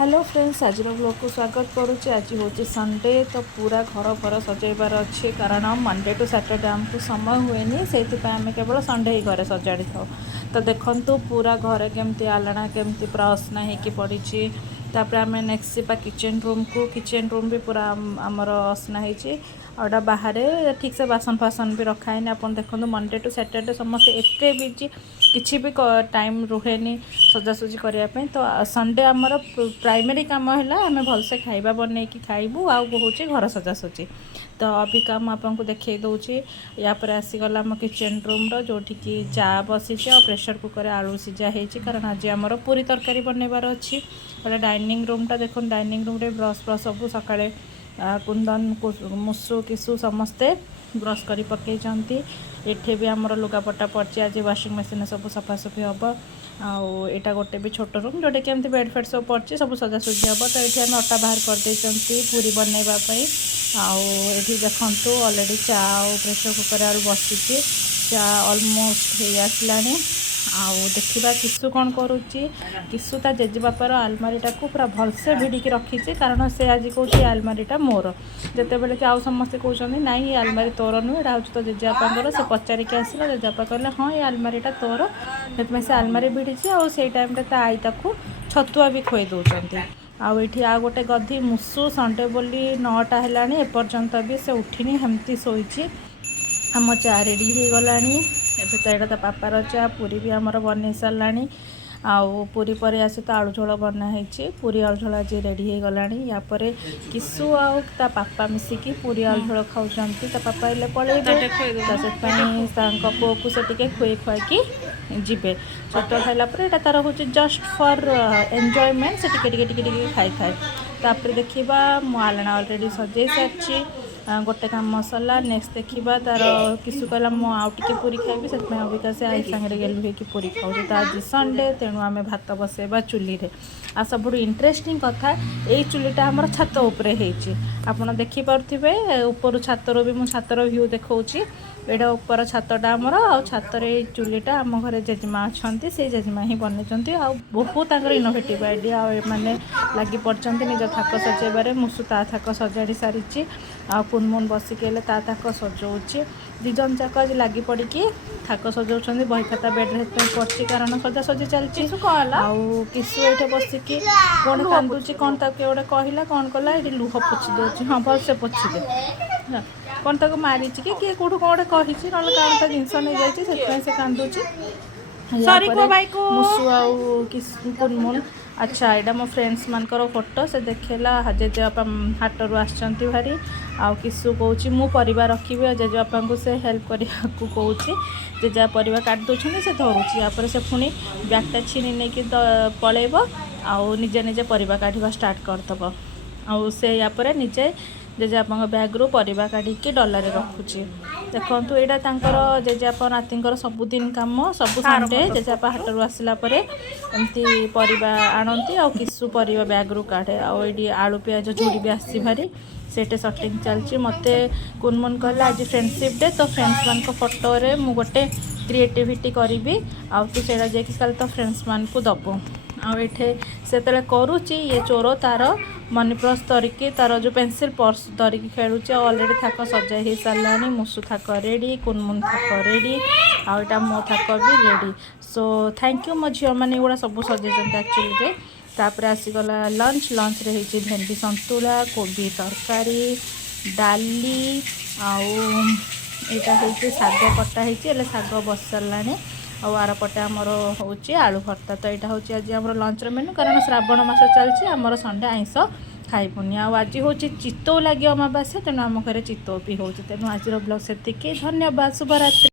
Hello friends, आज blog को स्वागत करुच्ची। आज हूँ संडे, तो पूरा घर फर सजाइबार अच्छे कारण मंडे टू सैटरडे आमको समय हुए से आम केवल संडे ही घरे सजाड़ी था। तो देखु पूरा घरे केमती आलना केमती पूरा असना हो पड़ी। तापर आम नेक्स्ट जा किचन रूम को। किचन रूम भी पूरा आमर असना होटा बाहर ठीक से बासन फासन भी रखाएनि। आप देखो मंडे टू सैटरडे समस्ते एत बिजी किसी भी टाइम रुहे सजासजी करने। तो संडे आमर प्राइमरी काम है आम भलसे खाइबा बन खाइबू आउ घर सजासजी। तो अभी काम आपको देखा दूसरी यापर आसीगला आम किचन रूम्र जोटि कि चा बसी और प्रेसर कुकर आलू सीझा है कारण आज आमर पूरी तरकारी बनवार अच्छी। डाइनिंग रूमटा देख डाइनिंग रूम रे ब्रश ब्रश सब सका कुंदन मुसु किसु समस्ते ब्रश कर पकई। एठे भी आमर लुगापटा पड़ी आज वाशिंग मशीन सब सफासफी हम। आईटा गोटे भी छोट रूम जोटा कि बेड फेड सब पड़ी सब सजासजी हम। तो ये आम अटा बाहर करदे पूरी बनवाई। आठी देखु अलरेडी चा प्रेसर कुकर आलू बसी चा अलमोस्ट हो आसला। देखा किसु कौन करुच्ची। किसु ता जेजेबापार आलमारीटा को पूरा भलसे भिड़िकी रखी कारण से आज कौन आलमारीटा मोर। जिते बड़े कि आउ समस्ते कहते ना ये आलमारी तोर नुह एटा हूँ तो जेजेबापा से पचारिक आसला। जेजेबापा कहले हाँ ये आलमारीटा तोर से आलमारी भिड़ी से टाइम आई ताकू छतुआ भी खुई दौरान। आठी आ गोटे गधी मुसु संडे बोली 9टा है एपर्यंत भी से उठिनी हेमती शोची। आम चा रेडी हो गला। एबे तो यहाँ पापार चा पूरी भी आमर बन सारा। आउ पूरी पर आस तो आलू झोल बनाई पूरी आलू झोल आज रेडी हो गला। यापर किसु आउ ता पापा मिसिकी पूरी आलू झोल खाऊँच। ता पापा ये पलैबे तो पुओ को से खुए खुआई जीवे। छतुआ खाइला यहाँ तार हूँ जस्ट फॉर एंजॉयमेंट से खाई थाए। तापर देखा मु आलना अलरेडी सजे सारी गोटे काम सरला। नेक्स्ट देखा तार किसु कहला मुझे पूरी खाइबी से अबिका से आई सांगे गेलु हो पूरी खाऊ। तो आज संडे तेणु आम भात बसैबा चुली रे। आ सब इंटरेस्टिंग कथा यही चुलीटा आमर छात उपरे होती आपड़ देखिपे ऊपर छातर भी मुझे छातर व्यू देखा। यहाँ ऊपर छातटा आमर छातर चुलीटा आम घर जेजेमा अच्छा से जेजेमा ही बनई। आ बहुत इनोवेटिव आइडिया मैंने लगी पड़ते निज थाक सजेबार। मुसु ता थाक सजाड़ी सारी आ कुनमुन बसिके ता थाक सजाऊँच। दिजन जाक आज लगी पड़ी थाक सजाऊँ बही खाता बेड्रे पड़ी कारण सजासजी चलती। किसु ये बसिकी कौन कांदुची कौन तक गोटे कहला कौन कला ये लुह पोछि दे। हाँ भलसे पोछिदे कौन तक मारी कि किए कौटू कौन गोटे कही ना कौन तो जिनस नहीं जाए से कांदुची। मुसु आउ कुनमुन अच्छा यहाँ मो फ्रेंड्स मानकर फोटो से देखेला जेजेबापा हाटरू आसचंती भारी। आउ किसु कौची मु परिवा रखी जेजेबापा को से हेल्प करने को कौची। जेजा परिवा काट दौरान से धरुची यापर से पुणी बैगटा छीनी नहीं पलैब आउ निजे निजे परिवा काढ़ा स्टार्ट करदब। आउ से यापर निजे जेजेबापा बैग्रु परिवा काढ़ी डलारे रखुची। देखु यहाँ जेजेबापा नातींकर सबुदिन कम सब संडे जेजेबापा हाटरू आसला एमती परिवा आणती आ किसु परिवा बैग्रु काढ़े। आड़ी आलू पियाज झुड़ी भी आसी भारी सेटे सटिंग चलती। मत कुनमुन कहला आज फ्रेंडशिप डे तो फ्रेंड्स मान फोटो रे मु गोटे क्रिएटिविटी करी आउ तू से कल तो फ्रेंड्स मान को दबु। आठे से करुच्ची ये चोर तार मनी पर्स धरिकी तार जो पेंसिल पर्स धरिकी खेलुचे। अलरेडी थाक सजा हो सारा। मुसु थाक रेडी कुनमुन थाक रेडी आईटा मो थाक भी रेडी। सो थैंक यू मो झील मैंने गुड़ा सब सजाइंट एक्चुअली। तापर आसीगला लंच लंच रे होती भेंडी संतुला कोबी तरकारी डाली आईटा होती शाग कटा होती शाग बस सारा। आर पटे आमर हूँ आलू भर्ता। तो यहाँ हूँ आज आम लंच मेन्यू कारण श्रावण मास चलती आमर संडे आइंस खाइबुनि। आज हूँ चितौ लगे अमावास्या तेणु आम घर चितौ भी हो। तेणु आज ब्लॉग से धन्यवाद। शुभरात्रि।